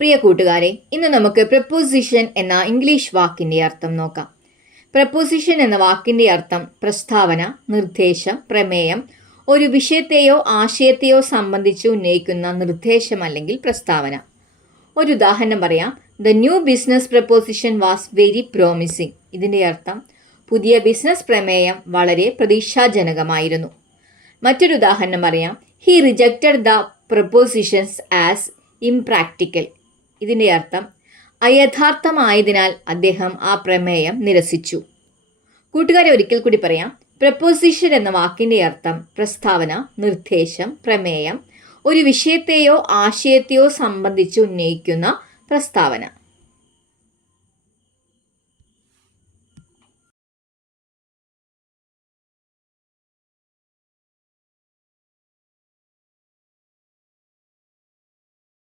പ്രിയ കൂട്ടുകാരെ, ഇന്ന് നമുക്ക് പ്രപ്പോസിഷൻ എന്ന ഇംഗ്ലീഷ് വാക്കിന്റെ അർത്ഥം നോക്കാം. പ്രപ്പോസിഷൻ എന്ന വാക്കിന്റെ അർത്ഥം പ്രസ്താവന, നിർദ്ദേശം, പ്രമേയം, ഒരു വിഷയത്തെയോ ആശയത്തെയോ സംബന്ധിച്ച് ഉന്നയിക്കുന്ന നിർദ്ദേശം അല്ലെങ്കിൽ പ്രസ്താവന. ഒരു ഉദാഹരണം പറയാം. The new business preposition was very promising. ഇതിന്റെ അർത്ഥം പുതിയ ബിസിനസ് പ്രമേയം വളരെ പ്രതീക്ഷാജനകമായിരുന്നു. മറ്റൊരു ഉദാഹരണം പറയാം. He rejected the prepositions as impractical. ഇതിൻ്റെ അർത്ഥം അയഥാർത്ഥമായതിനാൽ അദ്ദേഹം ആ പ്രമേയം നിരസിച്ചു. കൂട്ടുകാരെ, ഒരിക്കൽ കൂടി പറയാം. പ്രപ്പോസിഷൻ എന്ന വാക്കിൻ്റെ അർത്ഥം പ്രസ്താവന, നിർദ്ദേശം, പ്രമേയം, ഒരു വിഷയത്തെയോ ആശയത്തെയോ സംബന്ധിച്ച് ഉന്നയിക്കുന്ന പ്രസ്താവന.